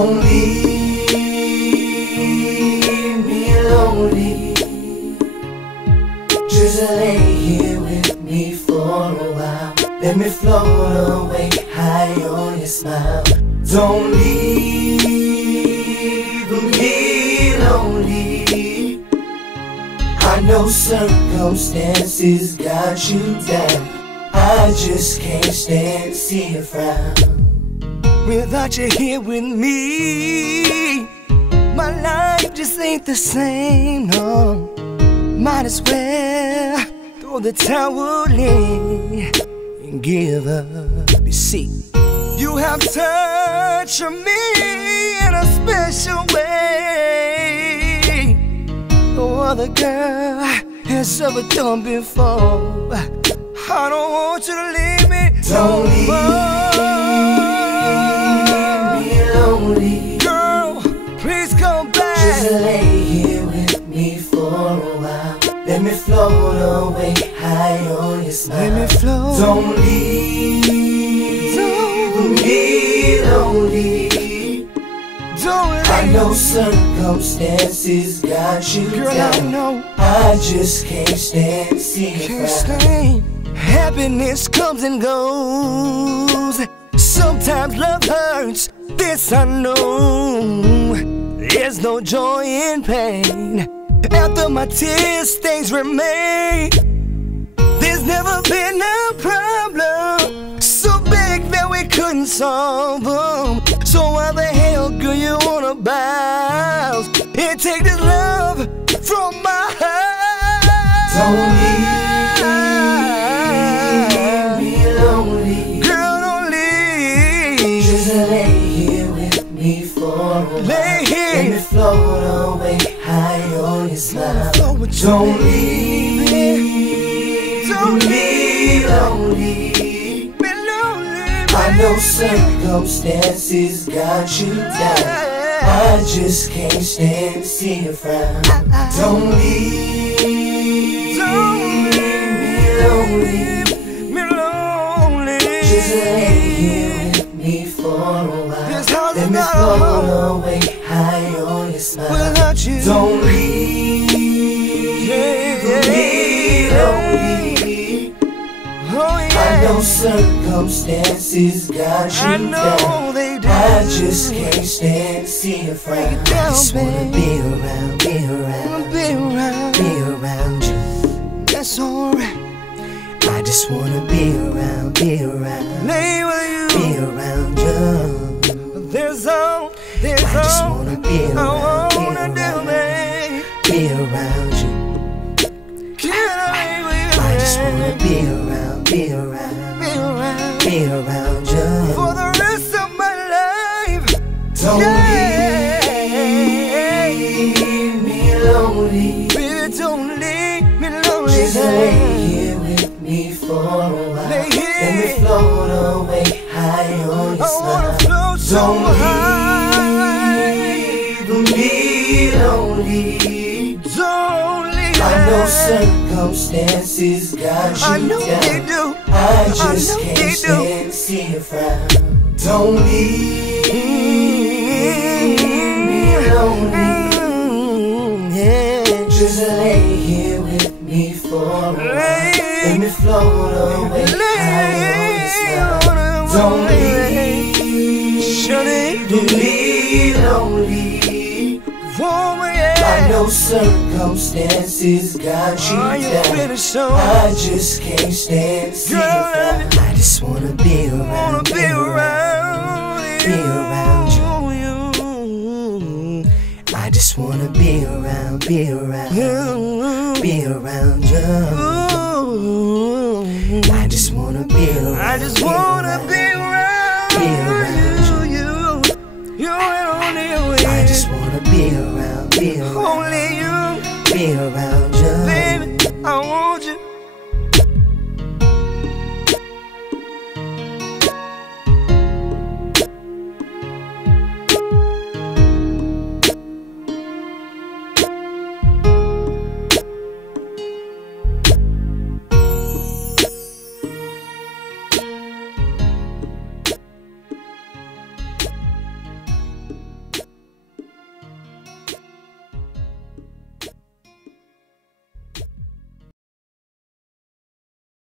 Don't leave me lonely. Just lay here with me for a while. Let me float away high on your smile. Don't leave me lonely. I know circumstances got you down. I just can't stand to see you frown. Without you here with me, my life just ain't the same, no. Might as well throw the towel in and give up. You see, you have touched me in a special way no other girl has ever done before. I don't want you to leave me. Don't leave me lonely. Girl, please come back. Just lay here with me for a while. Let me float away high on your smile. Let me float. Don't leave me lonely. I know circumstances got you down. I know. I just can't stand to see you frown. Happiness comes and goes. Sometimes love hurts. This I know. There's no joy in pain. After my tears, things remain. There's never been a problem so big that we couldn't solve them. So why the hell, girl, you wanna bounce and take this love from my heart? Don't leave me lonely. Girl, don't leave. Just lay here with me for a while. Lay here. Let me float away high on your smile. Don't leave me lonely. I know circumstances got you down. I just can't stand to see you frown. Don't leave me lonely. Just lay here with me for a while. Let me float away high on your smile. Without you, don't leave me lonely. I know circumstances got you down. I just can't stand to see you frown. I just wanna be around you. That's alright. I just wanna be around you. Be around you. There's all I just wanna be around you. I just wanna be around you for the rest of my life. Don't leave me lonely. Baby, don't leave me lonely. Just lay here with me for a while. Let me float away high on your smile. Don't leave me lonely. I know circumstances got you down. I just can't stand to see you frown. Don't leave me lonely. Just lay here with me for a while. Let me float away high on your smile. Don't leave me lonely. I know circumstances got you down. I just can't stand to see you frown. I just wanna be around you. I just wanna be around you. I just wanna be around you. I just wanna be around you.